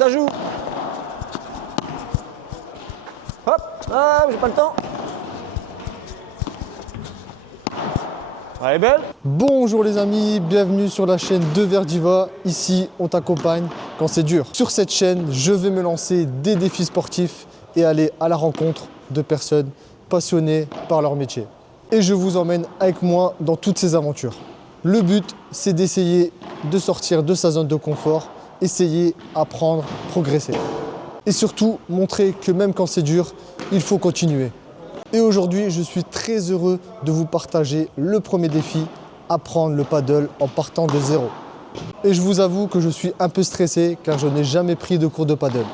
Ça joue. Hop, ah, j'ai pas le temps. Elle est belle. Bonjour les amis, bienvenue sur la chaîne de Verdiva. Ici, on t'accompagne quand c'est dur. Sur cette chaîne, je vais me lancer des défis sportifs et aller à la rencontre de personnes passionnées par leur métier. Et je vous emmène avec moi dans toutes ces aventures. Le but, c'est d'essayer de sortir de sa zone de confort, essayer, apprendre, progresser. Et surtout, montrer que même quand c'est dur, il faut continuer. Et aujourd'hui, je suis très heureux de vous partager le premier défi, apprendre le paddle en partant de zéro. Et je vous avoue que je suis un peu stressé car je n'ai jamais pris de cours de paddle.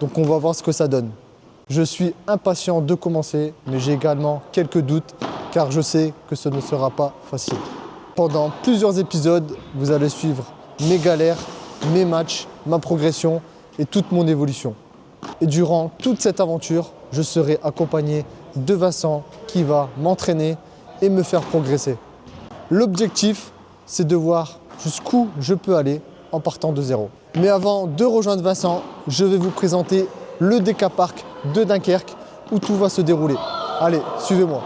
Donc on va voir ce que ça donne. Je suis impatient de commencer, mais j'ai également quelques doutes car je sais que ce ne sera pas facile. Pendant plusieurs épisodes, vous allez suivre mes galères, mes matchs, ma progression et toute mon évolution. Et durant toute cette aventure, je serai accompagné de Vincent qui va m'entraîner et me faire progresser. L'objectif, c'est de voir jusqu'où je peux aller en partant de zéro. Mais avant de rejoindre Vincent, je vais vous présenter le DK Park de Dunkerque où tout va se dérouler. Allez, suivez-moi.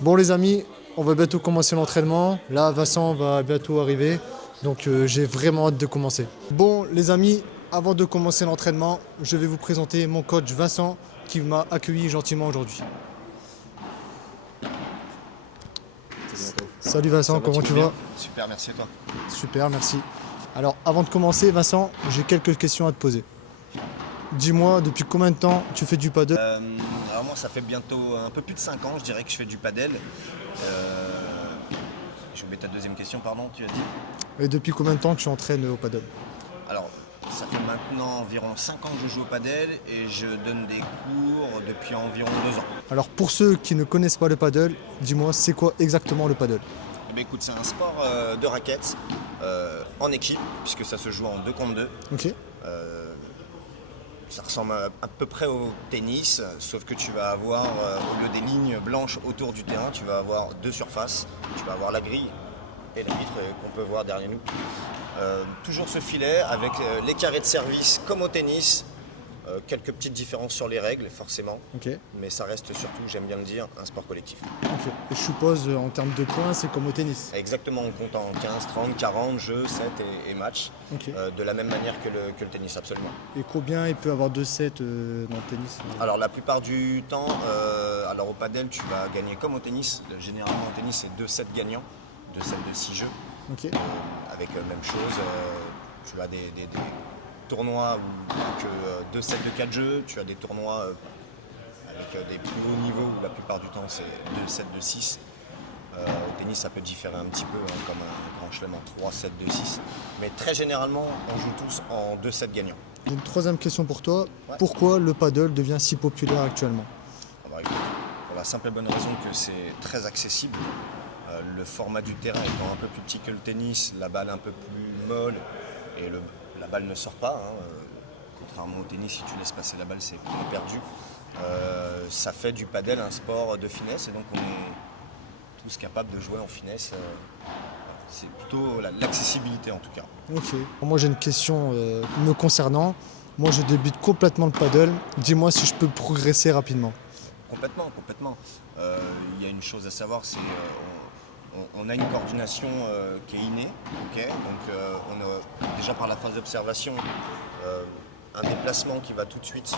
Bon les amis, on va bientôt commencer l'entraînement. Là, Vincent va bientôt arriver. Donc j'ai vraiment hâte de commencer. Bon les amis, avant de commencer l'entraînement, je vais vous présenter mon coach Vincent qui m'a accueilli gentiment aujourd'hui. Salut Vincent, comment tu vas? Super, merci à toi. Super, merci. Alors avant de commencer Vincent, j'ai quelques questions à te poser. Dis-moi, depuis combien de temps tu fais du paddle? Alors moi ça fait bientôt un peu plus de 5 ans, je dirais que je fais du paddle. J'ai oublié ta deuxième question, pardon, tu as dit? Et depuis combien de temps que tu entraînes au paddle? Alors ça fait maintenant environ 5 ans que je joue au paddle et je donne des cours depuis environ 2 ans. Alors pour ceux qui ne connaissent pas le paddle, dis-moi c'est quoi exactement le paddle? Eh bien, écoute, c'est un sport de raquettes en équipe puisque ça se joue en 2 contre 2. Ok. Ça ressemble à peu près au tennis, sauf que tu vas avoir, au lieu des lignes blanches autour du terrain, tu vas avoir 2 surfaces. Tu vas avoir la grille et la vitre qu'on peut voir derrière nous. Toujours ce filet avec les carrés de service comme au tennis. Quelques petites différences sur les règles, forcément. Ok. Mais ça reste surtout, j'aime bien le dire, un sport collectif. Ok. Et je suppose en termes de points, c'est comme au tennis. Exactement, on compte en 15, 30, 40 jeux, 7 et matchs. Ok. De la même manière que le tennis, absolument. Et combien il peut avoir de sets dans le tennis? Alors la plupart du temps, alors au padel, tu vas gagner comme au tennis. Généralement au tennis, c'est 2 sets gagnants, 2 sets de 6 jeux. Ok. Avec même chose, tu as des tournois avec 2 sets de 4 jeux, tu as des tournois avec des plus hauts niveaux où la plupart du temps c'est 2 sets de 6. Au tennis ça peut différer un petit peu, comme un grand chelem en 3 sets de 6. Mais très généralement on joue tous en 2 sets gagnants. J'ai une troisième question pour toi. Ouais. Pourquoi le paddle devient si populaire actuellement? Bah, écoute, pour la simple et bonne raison que c'est très accessible. Le format du terrain étant un peu plus petit que le tennis, la balle un peu plus molle et la balle ne sort pas. Contrairement au tennis, si tu laisses passer la balle, c'est perdu. Ça fait du padel un sport de finesse et donc on est tous capables de jouer en finesse. C'est plutôt l'accessibilité en tout cas. Ok. Moi j'ai une question me concernant. Moi je débute complètement le paddle. Dis-moi si je peux progresser rapidement. Complètement, complètement. Il y a une chose à savoir, c'est on a une coordination qui est innée. Okay, donc on a déjà par la phase d'observation un déplacement qui va tout de suite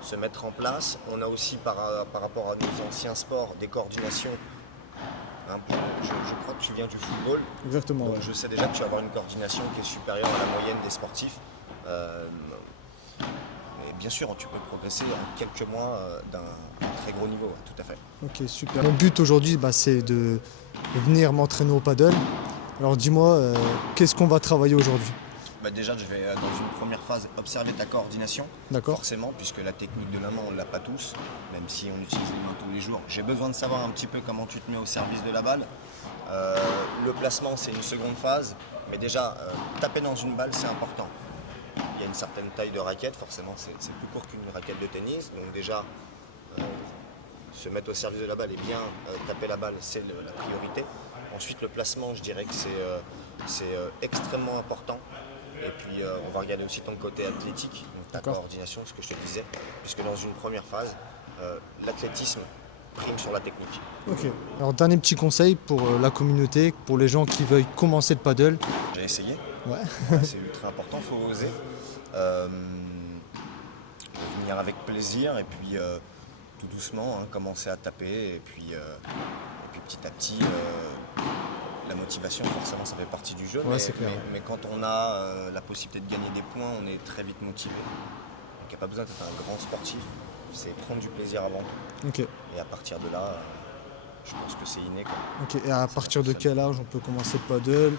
se mettre en place. On a aussi par rapport à nos anciens sports des coordinations. Hein, je crois que tu viens du football. Exactement. Donc Ouais. je sais déjà que tu vas avoir une coordination qui est supérieure à la moyenne des sportifs. Et bien sûr, tu peux progresser en quelques mois d'un très gros niveau, ouais, tout à fait. Ok, super. Mon but aujourd'hui, c'est de venir m'entraîner au paddle. Alors dis-moi, qu'est-ce qu'on va travailler aujourd'hui? Déjà, je vais dans une première phase observer ta coordination, D'accord. forcément, puisque la technique de la main, on ne l'a pas tous, même si on utilise les mains tous les jours. J'ai besoin de savoir un petit peu comment tu te mets au service de la balle. Le placement, c'est une seconde phase, mais déjà, taper dans une balle, c'est important. Il y a une certaine taille de raquette, forcément, c'est plus court qu'une raquette de tennis, donc déjà, se mettre au service de la balle et bien taper la balle, c'est la priorité. Ensuite, le placement, je dirais que c'est extrêmement important. Et puis, on va regarder aussi ton côté athlétique, donc ta coordination, ce que je te disais, puisque dans une première phase, l'athlétisme prime sur la technique. Ok. Alors dernier petit conseil pour la communauté, pour les gens qui veuillent commencer le paddle. J'ai essayé, Ouais. c'est ultra important, il faut oser. Venir avec plaisir et puis tout doucement commencer à taper et puis petit à petit la motivation forcément ça fait partie du jeu, Ouais, c'est clair. mais quand on a la possibilité de gagner des points, on est très vite motivé. Donc il n'y a pas besoin d'être un grand sportif, c'est prendre du plaisir avant tout. Ok. Et à partir de là, je pense que c'est inné, quoi. Ok. Et à partir de quel âge on peut commencer le paddle?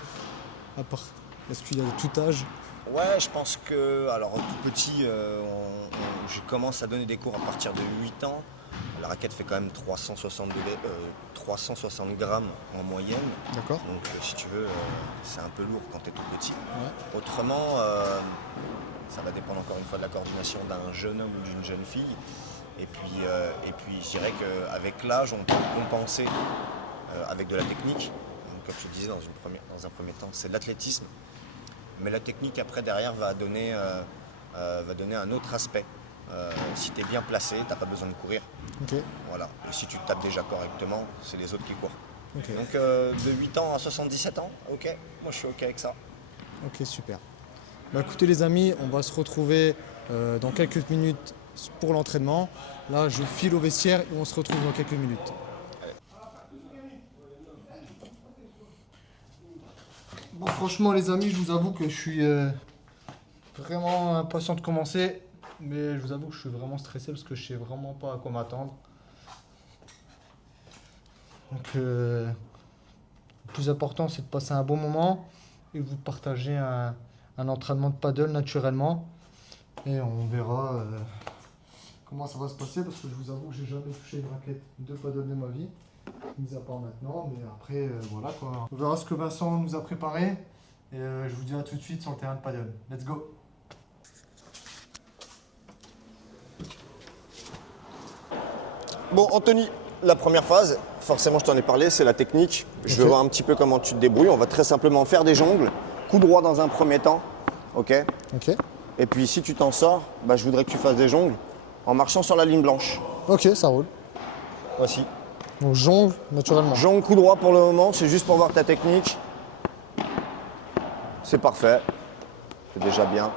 Est-ce qu'il y a de tout âge? Ouais, je pense que, alors tout petit, je commence à donner des cours à partir de 8 ans. La raquette fait quand même 360 grammes en moyenne. D'accord. Donc si tu veux, c'est un peu lourd quand tu es tout petit. Ouais. Autrement, ça va dépendre encore une fois de la coordination d'un jeune homme ou d'une jeune fille. Et puis je dirais qu'avec l'âge, on peut compenser avec de la technique. Donc, comme je te disais dans un premier temps, c'est de l'athlétisme. Mais la technique après derrière va donner un autre aspect. Si tu es bien placé, tu n'as pas besoin de courir. Ok. Voilà. Et si tu tapes déjà correctement, c'est les autres qui courent. Ok. Donc de 8 ans à 77 ans, ok, moi je suis ok avec ça. Ok, super. Écoutez les amis, on va se retrouver dans quelques minutes pour l'entraînement. Là, je file au vestiaire et on se retrouve dans quelques minutes. Bon, franchement les amis, je vous avoue que je suis vraiment impatient de commencer. Mais je vous avoue que je suis vraiment stressé parce que je sais vraiment pas à quoi m'attendre. Donc le plus important c'est de passer un bon moment et vous partager un entraînement de paddle naturellement. Et on verra comment ça va se passer parce que je vous avoue que j'ai jamais touché une raquette de paddle de ma vie. Mis à part maintenant, mais après voilà quoi. On verra ce que Vincent nous a préparé. Et je vous dis à tout de suite sur le terrain de paddle. Let's go! Bon Anthony, la première phase, forcément je t'en ai parlé, c'est la technique. Je veux Ok. voir un petit peu comment tu te débrouilles. On va très simplement faire des jongles, coup droit dans un premier temps, ok. Ok. Et puis si tu t'en sors, je voudrais que tu fasses des jongles en marchant sur la ligne blanche. Ok, ça roule. Voici. Donc jongle naturellement. Jongle coup droit pour le moment, c'est juste pour voir ta technique. C'est parfait, c'est déjà bien.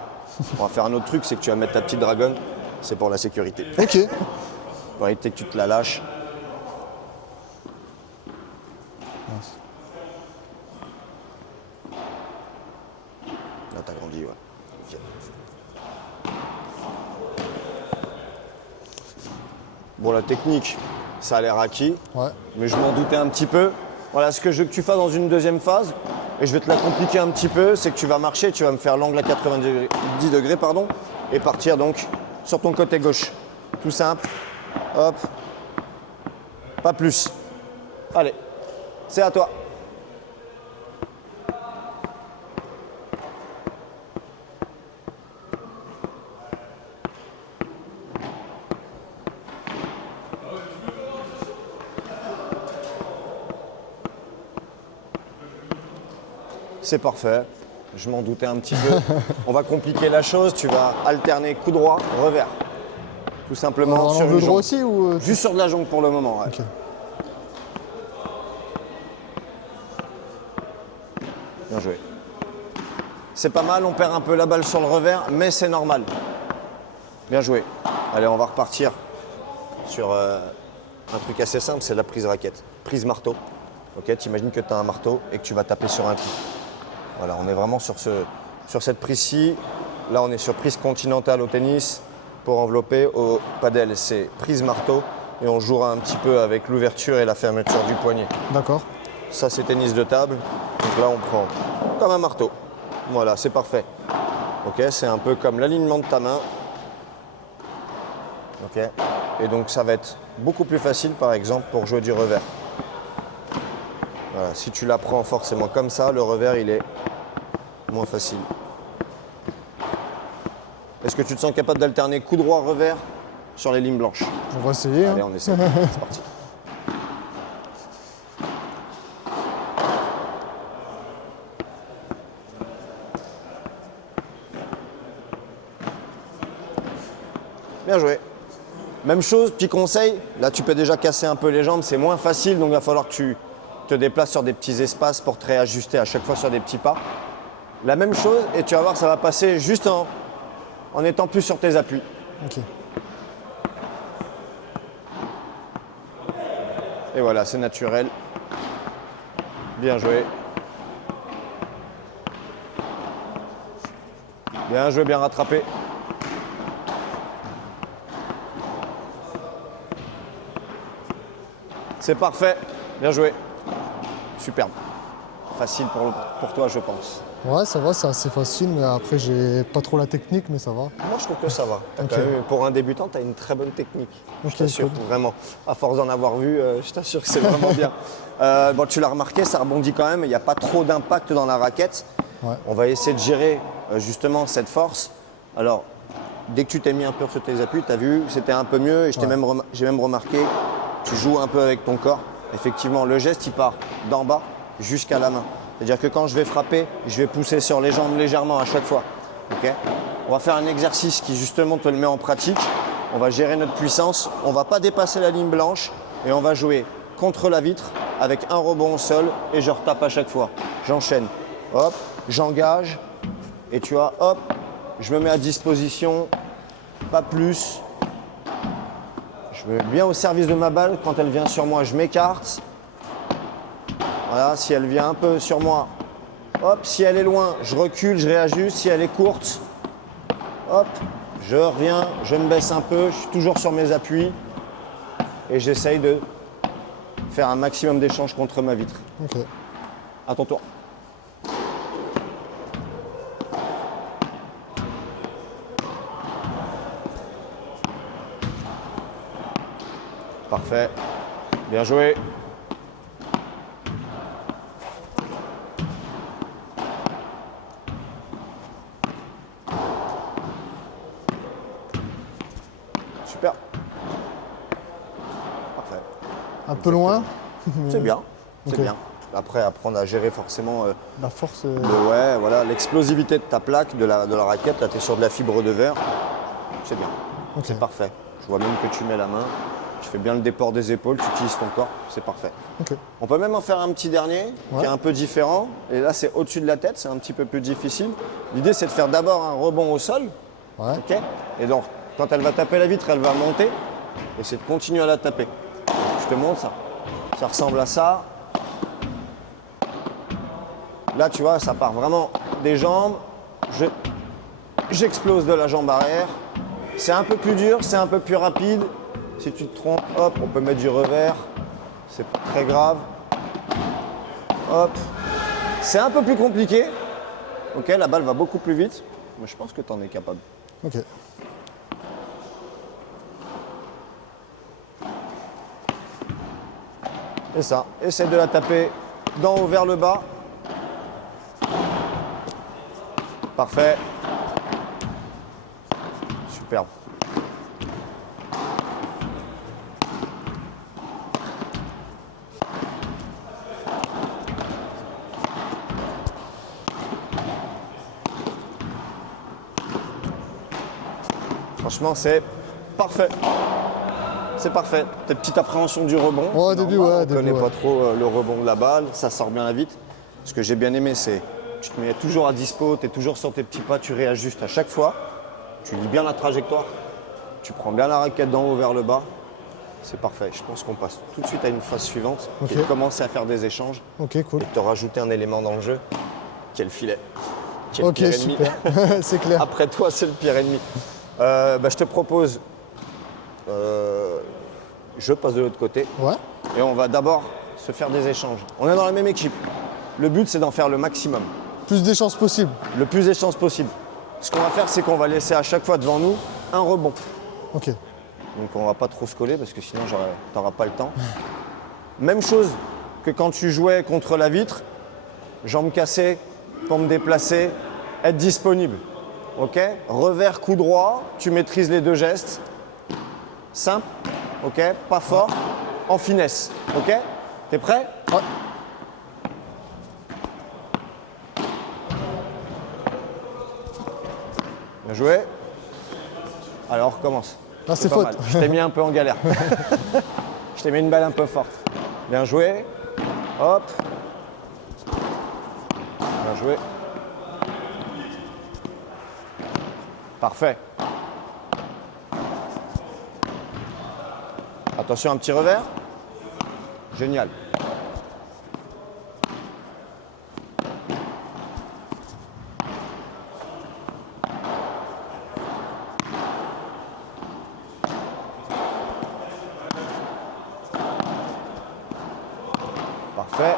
On va faire un autre truc, c'est que tu vas mettre ta petite dragonne, c'est pour la sécurité. Ok. Pour éviter que tu te la lâches. Là, t'as grandi, ouais. Viens. Bon, la technique, ça a l'air acquis, Ouais. mais je m'en doutais un petit peu. Voilà, ce que je veux que tu fasses dans une deuxième phase, et je vais te la compliquer un petit peu, c'est que tu vas marcher, tu vas me faire l'angle à 90 degrés, et partir donc sur ton côté gauche. Tout simple. Hop. Pas plus. Allez, c'est à toi. C'est parfait. Je m'en doutais un petit peu. On va compliquer la chose. Tu vas alterner coup droit, revers. Tout simplement Alors, sur l'angle une droit jambe. aussi ou... Juste sur de la jambe pour le moment. Ouais. Ok. Bien joué. C'est pas mal, on perd un peu la balle sur le revers, mais c'est normal. Bien joué. Allez, on va repartir sur un truc assez simple, c'est la prise raquette. Prise marteau. Ok, tu imagines que tu as un marteau et que tu vas taper sur un trou. Voilà, on est vraiment sur cette prise-ci. Là, on est sur prise continentale au tennis. Pour envelopper, au padel, c'est prise marteau. Et on jouera un petit peu avec l'ouverture et la fermeture du poignet. D'accord. Ça, c'est tennis de table. Donc là, on prend comme un marteau. Voilà, c'est parfait. Ok, c'est un peu comme l'alignement de ta main. Ok. Et donc, ça va être beaucoup plus facile, par exemple, pour jouer du revers. Voilà, si tu la prends forcément comme ça, le revers, il est moins facile. Est-ce que tu te sens capable d'alterner coup droit, revers sur les lignes blanches? On va essayer. Allez, Hein. on essaie. C'est parti. Bien joué. Même chose, petit conseil, là tu peux déjà casser un peu les jambes, c'est moins facile, donc il va falloir que tu te déplaces sur des petits espaces pour te réajuster à chaque fois sur des petits pas. La même chose, et tu vas voir, ça va passer juste en étant plus sur tes appuis. Ok. Et voilà, c'est naturel. Bien joué. Bien joué, bien rattrapé. C'est parfait. Bien joué. Superbe. Facile pour toi, je pense. Ouais, ça va, c'est assez facile, mais après, j'ai pas trop la technique, mais ça va. Moi, je trouve que ça va. Ok. Quand même, pour un débutant, tu as une très bonne technique. Ok, Je t'assure, cool. vraiment. À force d'en avoir vu, je t'assure que c'est vraiment bien. Bon, tu l'as remarqué, ça rebondit quand même. Il n'y a pas trop d'impact dans la raquette. Ouais. On va essayer de gérer justement cette force. Alors, dès que tu t'es mis un peu sur tes appuis, tu as vu, c'était un peu mieux. Et j'ai Ouais. même remarqué, tu joues un peu avec ton corps. Effectivement, le geste, il part d'en bas jusqu'à la main. C'est-à-dire que quand je vais frapper, je vais pousser sur les jambes légèrement à chaque fois. Ok. On va faire un exercice qui justement te le met en pratique. On va gérer notre puissance. On ne va pas dépasser la ligne blanche et on va jouer contre la vitre avec un rebond au sol et je retape à chaque fois. J'enchaîne. Hop, j'engage et tu vois, hop, je me mets à disposition, pas plus. Je me mets bien au service de ma balle. Quand elle vient sur moi, je m'écarte. Voilà, si elle vient un peu sur moi, hop, si elle est loin, je recule, je réajuste. Si elle est courte, hop, je reviens, je me baisse un peu, je suis toujours sur mes appuis et j'essaye de faire un maximum d'échanges contre ma vitre. Ok. À ton tour. Parfait. Bien joué. Super. Parfait. Un peu loin. C'est bien. C'est Ok. bien. Après, apprendre à gérer forcément La force. ouais, voilà, l'explosivité de ta plaque, de la raquette. Là, tu es sur de la fibre de verre. C'est bien. Ok. C'est parfait. Je vois même que tu mets la main. Tu fais bien le déport des épaules, tu utilises ton corps. C'est parfait. Ok. On peut même en faire un petit dernier qui Ouais. est un peu différent. Et là, c'est au-dessus de la tête, c'est un petit peu plus difficile. L'idée, c'est de faire d'abord un rebond au sol. Ouais. Ok. Et donc, quand elle va taper la vitre, elle va monter. Et c'est de continuer à la taper. Je te montre ça. Ça ressemble à ça. Là, tu vois, ça part vraiment des jambes. J'explose de la jambe arrière. C'est un peu plus dur, c'est un peu plus rapide. Si tu te trompes, hop, on peut mettre du revers. C'est pas très grave. Hop. C'est un peu plus compliqué. Ok, la balle va beaucoup plus vite. Mais je pense que tu en es capable. Ok. C'est ça. Essaie de la taper d'en haut vers le bas. Parfait. Superbe. Franchement, c'est parfait. C'est parfait. Peut-être petite appréhension du rebond. Ouais, au c'est début, normal, ouais, on au début, connaît ouais. pas trop le rebond de la balle, ça sort bien vite. Ce que j'ai bien aimé, c'est tu te mets toujours à dispo, tu es toujours sur tes petits pas, tu réajustes à chaque fois. Tu lis bien la trajectoire, tu prends bien la raquette d'en haut vers le bas. C'est parfait. Je pense qu'on passe tout de suite à une phase suivante, qui est de commencer à faire des échanges Ok, cool. et de te rajouter un élément dans le jeu, qui est le filet. Qui est le Ok, pire ennemi. super. C'est clair. Après toi, c'est le pire ennemi. Je te propose, je passe de l'autre côté Ouais. et on va d'abord se faire des échanges. On est dans la même équipe. Le but, c'est d'en faire le maximum, Plus des chances possibles. le plus d'échanges possible. Ce qu'on va faire, c'est qu'on va laisser à chaque fois devant nous un rebond. Ok. Donc on va pas trop se coller parce que sinon t'auras pas le temps. Même chose que quand tu jouais contre la vitre, jambes cassées pour me déplacer, être disponible. Ok? Revers, coup droit, tu maîtrises les deux gestes. Simple, ok? Pas fort, en finesse. Ok? T'es prêt? Ouais. Bien joué. Alors on recommence. Là, c'est pas faute. mal. Je t'ai mis un peu en galère. Je t'ai mis une balle un peu forte. Bien joué. Hop. Bien joué. Parfait. Attention, un petit revers. Génial. Parfait.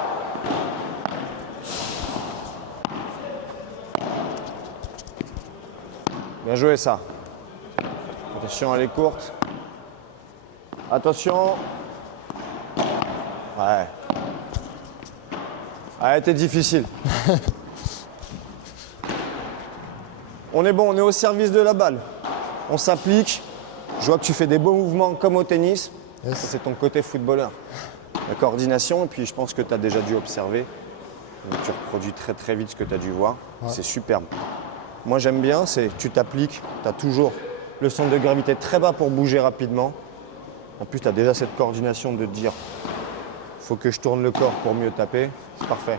Bien joué ça. Attention, elle est courte. Attention. Ouais. Elle était difficile. On est bon, on est au service de la balle. On s'applique. Je vois que tu fais des beaux mouvements comme au tennis. Yes. Ça, c'est ton côté footballeur. La coordination, et puis je pense que tu as déjà dû observer. Donc, tu reproduis très très vite ce que tu as dû voir. Ouais. C'est superbe. Moi j'aime bien, c'est tu t'appliques, tu as toujours le centre de gravité très bas pour bouger rapidement. En plus, tu as déjà cette coordination de te dire faut que je tourne le corps pour mieux taper. C'est parfait.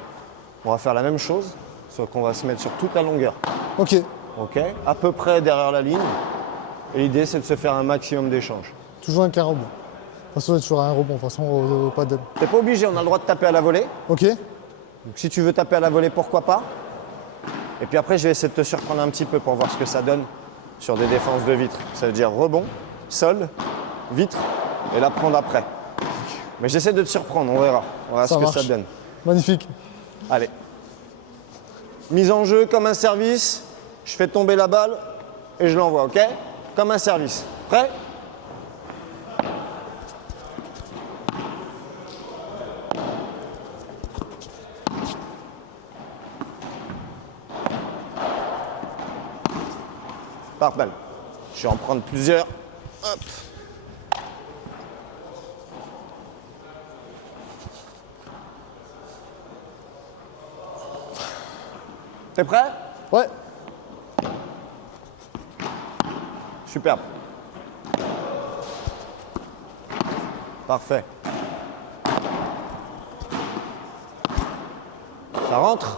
On va faire la même chose, sauf qu'on va se mettre sur toute la longueur. Ok. Ok, à peu près derrière la ligne. Et l'idée, c'est de se faire un maximum d'échanges. Toujours un rebond. De toute façon, il y a toujours un rebond. De toute façon, au paddle. T'es pas obligé, on a le droit de taper à la volée. Ok. Donc si tu veux taper à la volée, pourquoi pas. Et puis après, je vais essayer de te surprendre un petit peu pour voir ce que ça donne sur des défenses de vitre. Ça veut dire rebond, sol, vitre, et la prendre après. Mais j'essaie de te surprendre, on verra. On verra Ça ce que marche. ça donne. Magnifique. Allez. Mise en jeu comme un service. Je fais tomber la balle et je l'envoie, ok? Comme un service. Prêt? Par balle. Je vais en prendre plusieurs. Hop. T'es prêt? Ouais. Superbe. Parfait. Ça rentre.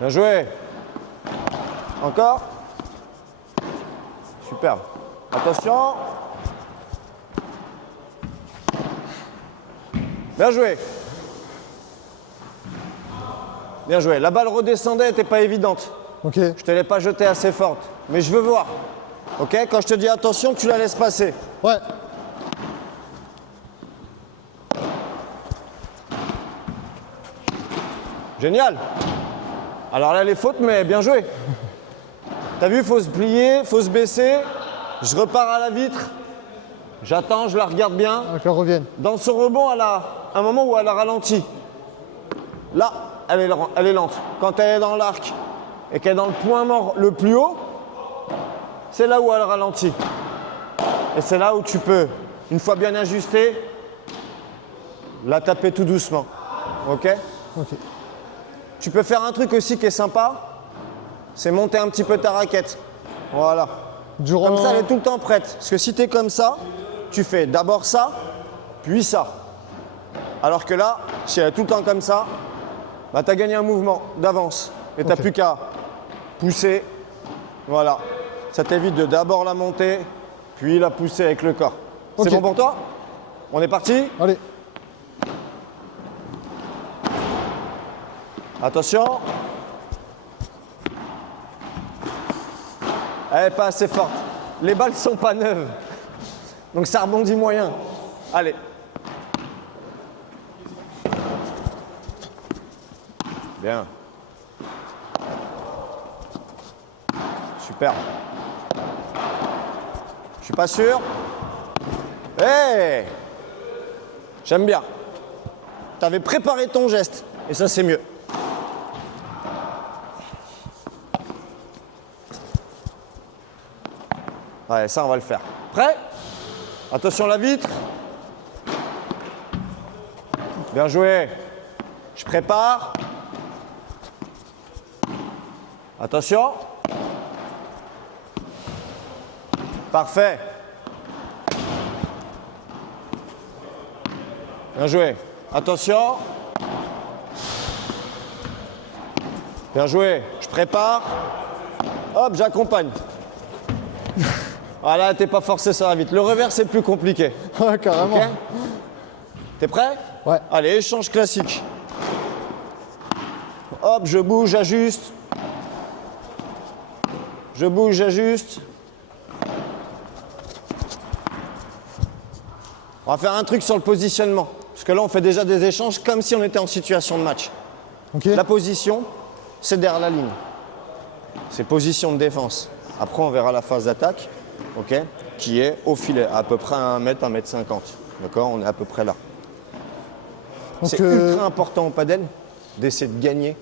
Bien joué. Encore. Superbe. Attention. Bien joué. Bien joué. La balle redescendait, n'était pas évidente. Ok. Je te l'ai pas jetée assez forte. Mais je veux voir. Ok? Quand je te dis attention, tu la laisses passer. Ouais. Génial. Alors là, les fautes, mais bien joué. T'as vu, faut se plier, faut se baisser. Je repars à la vitre. J'attends, je la regarde bien. Donc, là, revienne. Dans son rebond, elle a un moment où elle a ralenti. Là, elle est lente. Quand elle est dans l'arc et qu'elle est dans le point mort le plus haut, c'est là où elle ralentit. Et c'est là où tu peux, une fois bien ajusté, la taper tout doucement. Ok? Ok. Tu peux faire un truc aussi qui est sympa, c'est monter un petit peu ta raquette. Voilà. Durant... Comme ça, elle est tout le temps prête. Parce que si tu es comme ça, tu fais d'abord ça, puis ça. Alors que là, si elle est tout le temps comme ça, bah, tu as gagné un mouvement d'avance. Et tu n'as Ok. plus qu'à pousser. Voilà. Ça t'évite de d'abord la monter, puis la pousser avec le corps. Ok. C'est bon pour toi? On est parti? Allez. Attention. Elle n'est pas assez forte. Les balles ne sont pas neuves. Donc ça rebondit moyen. Allez. Bien. Super. Je suis pas sûr. Hey! J'aime bien. Tu avais préparé ton geste. Et ça, c'est mieux. Ouais, ça, on va le faire. Prêt? Attention la vitre. Bien joué. Je prépare. Attention. Parfait. Bien joué. Attention. Bien joué. Je prépare. Hop, j'accompagne. Voilà, t'es pas forcé sur la vitre. Le revers, c'est plus compliqué. Ouais, carrément. Ok? T'es prêt? Ouais. Allez, échange classique. Hop, je bouge, j'ajuste. Je bouge, j'ajuste. On va faire un truc sur le positionnement. Parce que là, on fait déjà des échanges comme si on était en situation de match. Ok. La position, c'est derrière la ligne. C'est position de défense. Après, on verra la phase d'attaque, ok, qui est au filet, à peu près à 1 mètre, 1 mètre 50. D'accord? On est à peu près là. Donc, C'est ultra important au padel d'essayer de gagner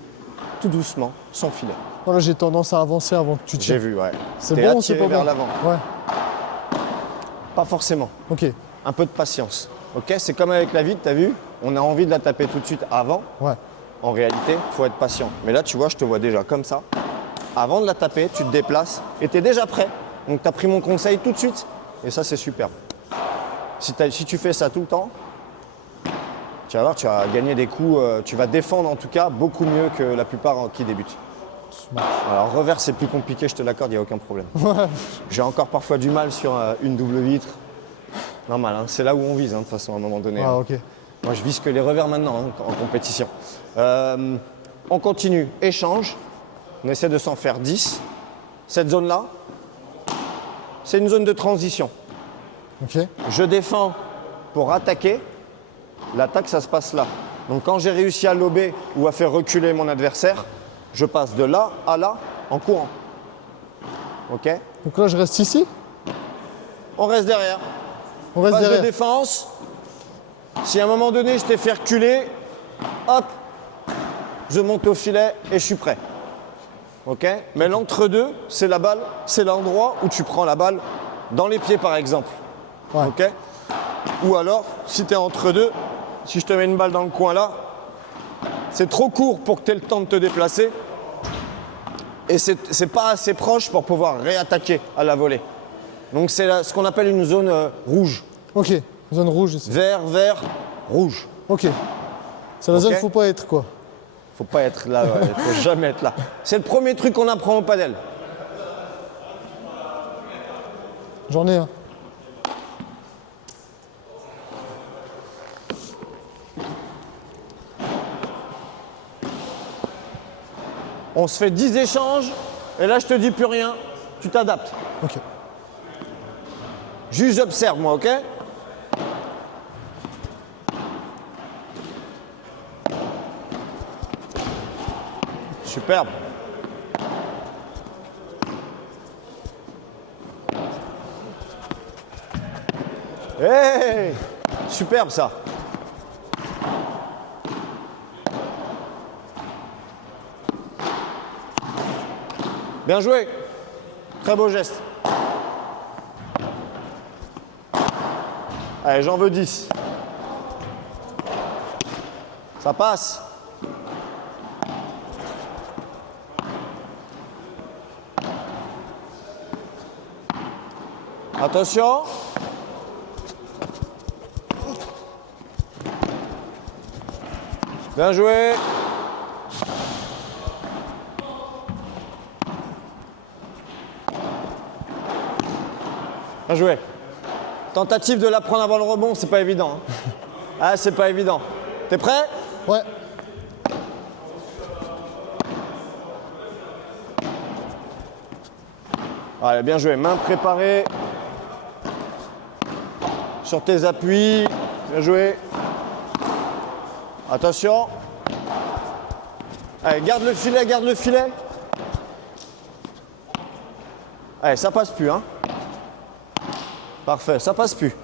tout doucement son filet. voilà, j'ai tendance à avancer avant que tu J'ai tires. vu, ouais. C'est T'es bon ou c'est attiré pas vers bon? l'avant. Ouais. Pas forcément. Ok. Un peu de patience. Ok? C'est comme avec la vitre, t'as vu? On a envie de la taper tout de suite avant. Ouais. En réalité, il faut être patient. Mais là, tu vois, je te vois déjà comme ça. Avant de la taper, tu te déplaces et tu es déjà prêt. Donc, tu as pris mon conseil tout de suite. Et ça, c'est superbe. Si tu fais ça tout le temps, tu vas voir, tu vas gagner des coups. Tu vas défendre en tout cas beaucoup mieux que la plupart qui débutent. Alors, revers, c'est plus compliqué, je te l'accorde, il n'y a aucun problème. J'ai encore parfois du mal sur une double vitre. Normal, hein, c'est là où on vise, hein, de toute façon, à un moment donné. Ah, hein. ok. Moi, je vise que les revers maintenant, hein, en compétition. On continue, échange. On essaie de s'en faire 10. Cette zone-là, c'est une zone de transition. Ok. Je défends pour attaquer. L'attaque, ça se passe là. Donc, quand j'ai réussi à lober ou à faire reculer mon adversaire, je passe de là à là en courant. Ok? Donc là, je reste ici. On reste derrière. On reste Phase de derrière. défense. Si à un moment donné, je t'ai fait reculer, hop, je monte au filet et je suis prêt. Ok? Mais l'entre-deux, c'est la balle, c'est l'endroit où tu prends la balle dans les pieds, par exemple. Ouais. Ok? Ou alors, si tu es entre deux, si je te mets une balle dans le coin là, c'est trop court pour que tu aies le temps de te déplacer. Et c'est pas assez proche pour pouvoir réattaquer à la volée. Donc c'est ce qu'on appelle une zone rouge. Ok. Zone rouge ici. Vert, vert, rouge. Ok. C'est la Ok. zone où faut pas être, quoi. Faut pas être là, il faut jamais être là. C'est le premier truc qu'on apprend au padel. J'en ai un. On se fait 10 échanges, et là je te dis plus rien, tu t'adaptes. Ok. Juste j'observe moi, ok? Superbe. Hey! Superbe ça. Bien joué. Très beau geste. Allez, j'en veux 10. Ça passe. Attention. Bien joué. Bien joué. Tentative de la prendre avant le rebond, c'est pas évident. Hein. Ah, c'est pas évident. T'es prêt? Ouais. Allez, bien joué. Main préparée. Sur tes appuis. Bien joué. Attention. Allez, garde le filet, garde le filet. Allez, ça passe plus, hein. Parfait, ça passe plus.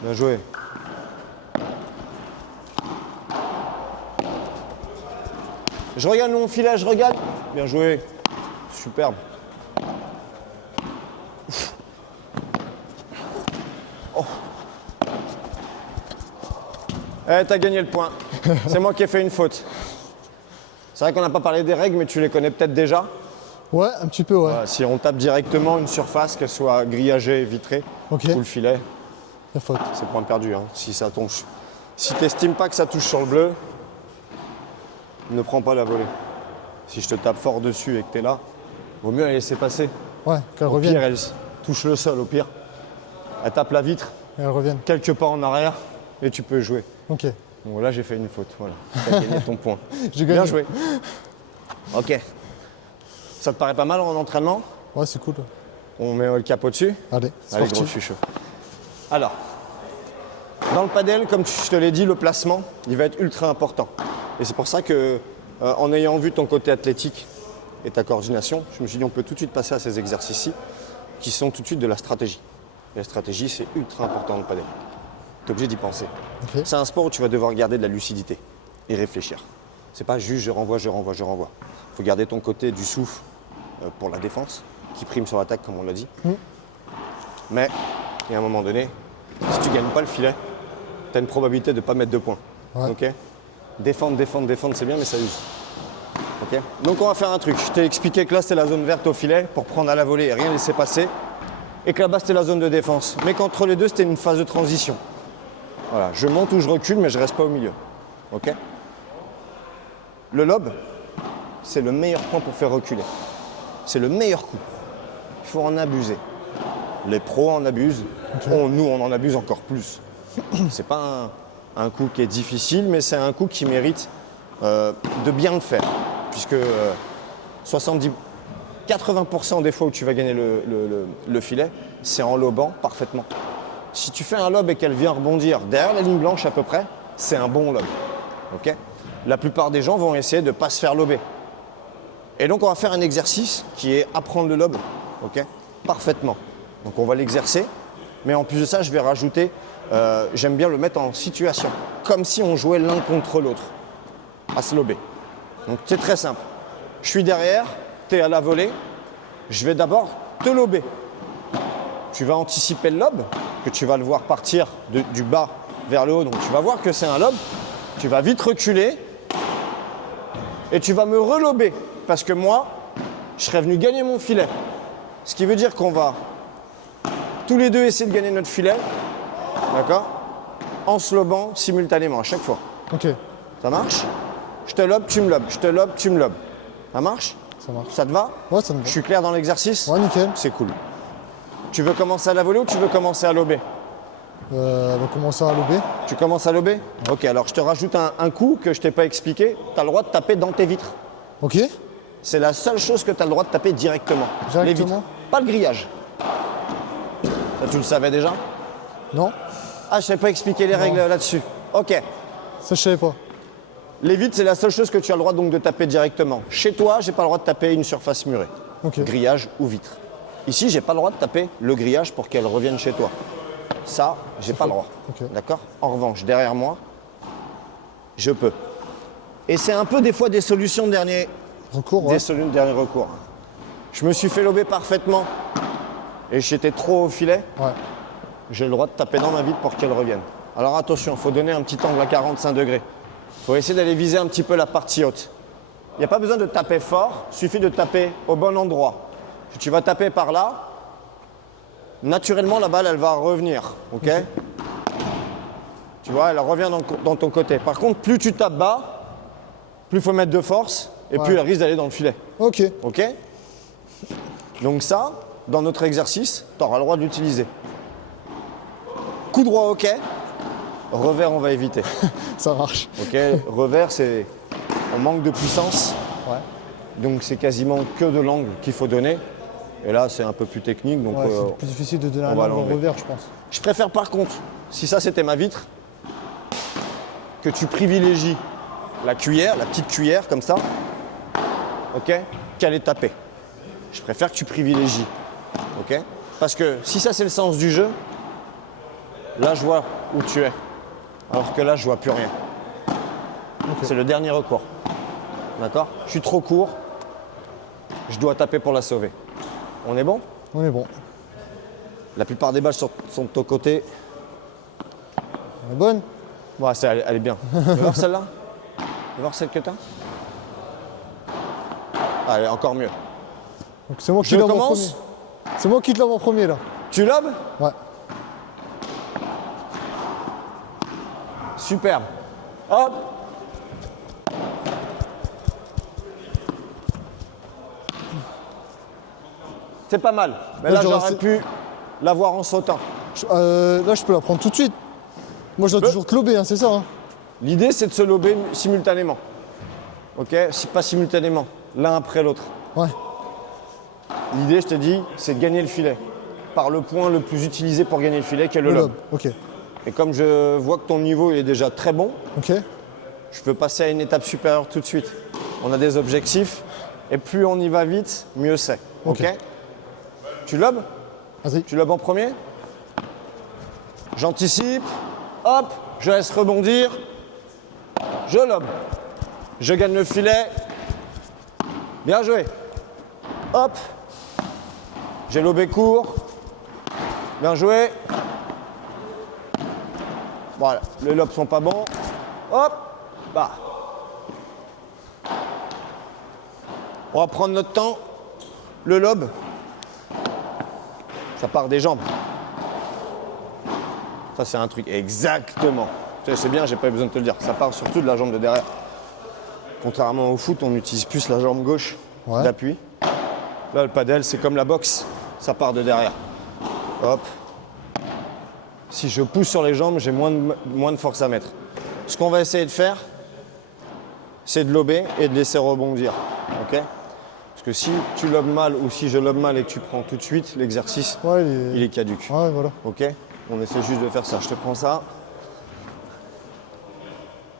Bien joué. Je regarde mon filet, je regarde. Bien joué. Superbe. Oh. Eh, t'as gagné le point. C'est moi qui ai fait une faute. C'est vrai qu'on n'a pas parlé des règles, mais tu les connais peut-être déjà. Ouais, un petit peu, ouais. Voilà, si on tape directement une surface, qu'elle soit grillagée, vitrée, Ok. ou le filet, La faute. c'est point perdu. Hein. Si ça tombe, si t'estimes pas que ça touche sur le bleu, ne prends pas la volée. Si je te tape fort dessus et que t'es là, vaut mieux la laisser passer. Ouais, qu'elle Au revienne. pire, elle touche le sol, au pire. Elle tape la vitre, Elle revienne. quelques pas en arrière, et tu peux jouer. Ok. Bon, là, j'ai fait une faute. Voilà. T'as gagné ton point. J'ai gagné. Bien joué. Ok. Ça te paraît pas mal en entraînement? Ouais, c'est cool. On met le capot dessus? Allez, c'est Allez, parti. gros, je suis chaud. Alors, dans le padel, comme je te l'ai dit, le placement, il va être ultra important. Et c'est pour ça que, en ayant vu ton côté athlétique et ta coordination, je me suis dit on peut tout de suite passer à ces exercices-ci, qui sont tout de suite de la stratégie. Et la stratégie, c'est ultra important dans le padel. Tu es obligé d'y penser. Ok. C'est un sport où tu vas devoir garder de la lucidité et réfléchir. C'est pas juste je renvoie, je renvoie, je renvoie. Il faut garder ton côté du souffle pour la défense, qui prime sur l'attaque, comme on l'a dit. Mais, il y a un moment donné, si tu ne gagnes pas le filet, tu as une probabilité de ne pas mettre 2 points. Ouais. Ok? Défendre, défendre, défendre, c'est bien, mais ça use. Ok? Donc on va faire un truc. Je t'ai expliqué que là, c'était la zone verte au filet pour prendre à la volée et rien laisser passer. Et que là-bas, c'était la zone de défense. Mais qu'entre les deux, c'était une phase de transition. Voilà, je monte ou je recule, mais je reste pas au milieu. Ok? Le lob, c'est le meilleur point pour faire reculer. C'est le meilleur coup. Il faut en abuser. Les pros en abusent. Nous, on en abuse encore plus. C'est pas un coup qui est difficile, mais c'est un coup qui mérite de bien le faire. Puisque 80% des fois où tu vas gagner le filet, c'est en lobant parfaitement. Si tu fais un lob et qu'elle vient rebondir derrière la ligne blanche à peu près, c'est un bon lob. Ok? La plupart des gens vont essayer de ne pas se faire lober. Et donc on va faire un exercice qui est apprendre le lob, ok, parfaitement. Donc on va l'exercer, mais en plus de ça, je vais rajouter, j'aime bien le mettre en situation, comme si on jouait l'un contre l'autre, à se lober. Donc c'est très simple. Je suis derrière, tu es à la volée, je vais d'abord te lober. Tu vas anticiper le lob, que tu vas le voir partir du bas vers le haut, donc tu vas voir que c'est un lob, tu vas vite reculer, et tu vas me relober. Parce que moi, je serais venu gagner mon filet. Ce qui veut dire qu'on va tous les deux essayer de gagner notre filet, d'accord, en se lobant simultanément à chaque fois. Ok, Ça marche? Je te lobe, tu me lobes. Je te lobe, tu me lobes. Ça marche? ça marche. Ça te va? Ouais, ça me Je va. suis clair dans l'exercice? Ouais, nickel. C'est cool. Tu veux commencer à la voler ou tu veux commencer à lober? On va commencer à lober. Tu commences à lober? Ok, alors je te rajoute un coup que je t'ai pas expliqué. Tu as le droit de taper dans tes vitres. Ok. C'est la seule chose que tu as le droit de taper directement. Les Directement? vitres. Pas le grillage. Ça, tu le savais déjà? Non? Ah, je t'ai pas expliqué les règles là-dessus. Ok. Ça, je savais pas. Les vitres, c'est la seule chose que tu as le droit donc de taper directement. Chez toi, j'ai pas le droit de taper une surface murée. Ok. Grillage ou vitre. Ici, j'ai pas le droit de taper le grillage pour qu'elle revienne chez toi. Ça, j'ai pas le droit. Ok. D'accord? En revanche, derrière moi, je peux. Et c'est un peu des fois des solutions de dernier Recours, ouais. dernier recours. Je me suis fait lober parfaitement et j'étais trop au filet. Ouais. j'ai le droit de taper dans ma vitre pour qu'elle revienne. Alors attention, il faut donner un petit angle à 45 degrés. Il faut essayer d'aller viser un petit peu la partie haute. Il n'y a pas besoin de taper fort, il suffit de taper au bon endroit. Si tu vas taper par là, naturellement la balle elle va revenir. Ok. Tu vois, elle revient dans ton côté. Par contre, plus tu tapes bas, plus il faut mettre de force et plus elle risque d'aller dans le filet. Ok. Ok. Donc ça, dans notre exercice, tu auras le droit de l'utiliser. Coup droit, ok. Revers, on va éviter. Ça marche. Ok. Revers, c'est on manque de puissance. Ouais. Donc c'est quasiment que de l'angle qu'il faut donner. Et là, c'est un peu plus technique. Donc Ouais, c'est plus difficile de donner un va angle en l'enlever. revers, je pense. je préfère par contre, si ça c'était ma vitre, que tu privilégies la cuillère, la petite cuillère comme ça, ok, qu'elle est tapée. Je préfère que tu privilégies, ok. Parce que si ça c'est le sens du jeu, là je vois où tu es, alors que là je vois plus rien. C'est le dernier recours, d'accord. Je suis trop court, je dois taper pour la sauver. On est bon? On est bon. La plupart des balles sont de ton côté. On est bonne? Ouais, elle est bien. Tu veux voir celle-là? Tu veux voir celle que t'as? Ah, elle est encore mieux. Donc c'est moi qui Je love en commence? premier. C'est moi qui te love en premier là. Tu lobes? Ouais. Superbe. Hop. C'est pas mal. Mais Là, là, j'aurais j'aurais essayé- pu l'avoir en sautant. Là, je peux la prendre tout de suite. Moi, je dois toujours te lober, hein, c'est ça. Hein. L'idée, c'est de se lober simultanément. Ok? Pas simultanément, l'un après l'autre. Ouais. L'idée, je te dis, c'est de gagner le filet. Par le point le plus utilisé pour gagner le filet, qui est le Le lob. lobe. Ok. Et comme je vois que ton niveau est déjà très bon, Ok. je peux passer à une étape supérieure tout de suite. On a des objectifs, et plus on y va vite, mieux c'est. Ok? Ok. Tu lobes? Vas-y. Tu lobes en premier? J'anticipe. Hop, je laisse rebondir. Je lobe. Je gagne le filet. Bien joué. Hop. J'ai lobé court. Bien joué. Voilà, les lobes sont pas bons. Hop. Bah. On va prendre notre temps. Le lobe, ça part des jambes. Ça, c'est un truc exactement. Tu sais, c'est bien, j'ai pas eu besoin de te le dire. Ça part surtout de la jambe de derrière. Contrairement au foot, on utilise plus la jambe gauche d'appui. Là, le padel, c'est comme la boxe. Ça part de derrière. Hop. Si je pousse sur les jambes, j'ai moins de force à mettre. Ce qu'on va essayer de faire, c'est de lober et de laisser rebondir. Ok? Parce que si tu lobes mal ou si je lobe mal et que tu prends tout de suite, l'exercice, Ouais, il est caduque. Ouais, voilà. Ok? On essaie juste de faire ça. Je te prends ça.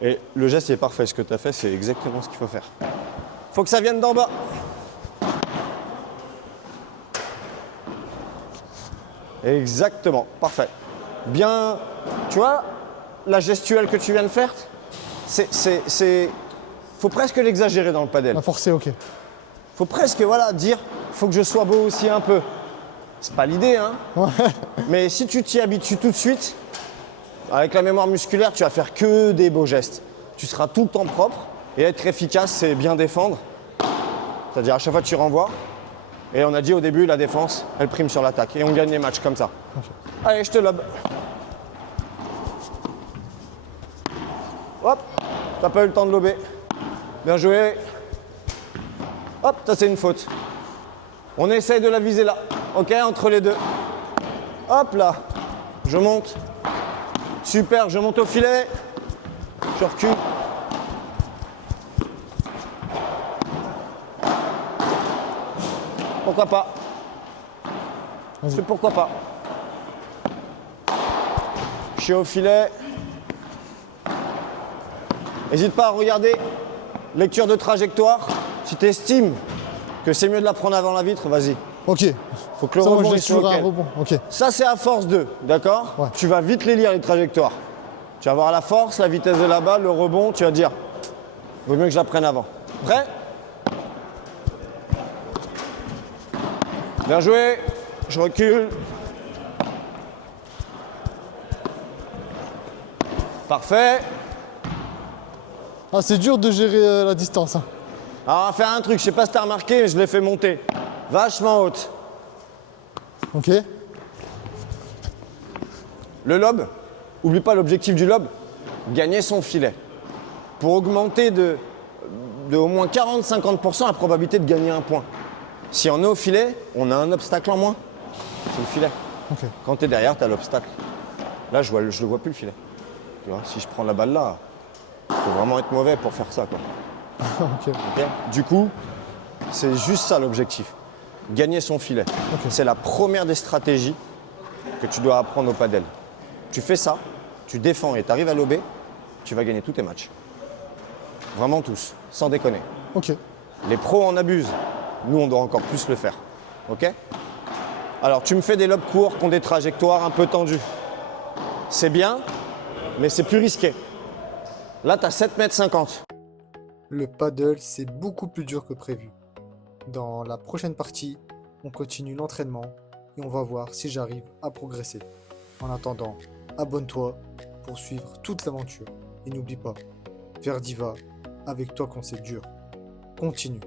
Et le geste il est parfait. Ce que tu as fait, c'est exactement ce qu'il faut faire. Faut que ça vienne d'en bas. Exactement. Parfait. Bien. Tu vois, la gestuelle que tu viens de faire, faut presque l'exagérer dans le padel. La forcer, ok. Faut presque dire, faut que je sois beau aussi un peu. C'est pas l'idée, hein. Ouais. Mais si tu t'y habitues tout de suite, avec la mémoire musculaire, tu vas faire que des beaux gestes. Tu seras tout le temps propre et être efficace, c'est bien défendre. C'est-à-dire à chaque fois tu renvoies. Et on a dit au début, la défense, elle prime sur l'attaque. Et on gagne les matchs comme ça. Allez, je te lobe. Hop, t'as pas eu le temps de lober. Bien joué. Hop, ça c'est une faute. On essaye de la viser là. Ok, entre les deux. Hop là. Je monte. Super, je monte au filet. Je recule. Pourquoi pas? C'est pourquoi pas. Je suis au filet. N'hésite pas à regarder. Lecture de trajectoire. Si tu estimes que c'est mieux de la prendre avant la vitre, vas-y. Ok. Faut que le Ça, moi, je rebond laisse soit toujours un OK. rebond. Ok. Ça, c'est à force 2, d'accord? Ouais. Tu vas vite les lire, les trajectoires. Tu vas voir la force, la vitesse de la balle, le rebond, tu vas dire, vaut mieux que je la prenne avant. Prêt? Bien joué, je recule. Parfait. Ah, c'est dur de gérer la distance. Hein. Alors, on va faire un truc, je sais pas si t'as remarqué, mais je l'ai fait monter. Vachement haute. Ok. Le lob, oublie pas l'objectif du lob, gagner son filet. Pour augmenter de au moins 40-50% la probabilité de gagner un point. Si on est au filet, on a un obstacle en moins. C'est le filet. Ok. Quand tu es derrière, tu as l'obstacle. Là, je le vois plus le filet. Tu vois, si je prends la balle là, il faut vraiment être mauvais pour faire ça, quoi. Ok. Ok. Du coup, c'est juste ça l'objectif. Gagner son filet. C'est la première des stratégies que tu dois apprendre au padel. Tu fais ça, tu défends et tu arrives à lober, tu vas gagner tous tes matchs. Vraiment tous, sans déconner. Ok. Les pros en abusent. Nous, on doit encore plus le faire. Ok? Alors, tu me fais des lobes courts qui ont des trajectoires un peu tendues. C'est bien, mais c'est plus risqué. Là, tu as 7,50 m. Le paddle, c'est beaucoup plus dur que prévu. Dans la prochaine partie, on continue l'entraînement et on va voir si j'arrive à progresser. En attendant, abonne-toi pour suivre toute l'aventure. Et n'oublie pas, Verdiva, avec toi quand c'est dur. Continue.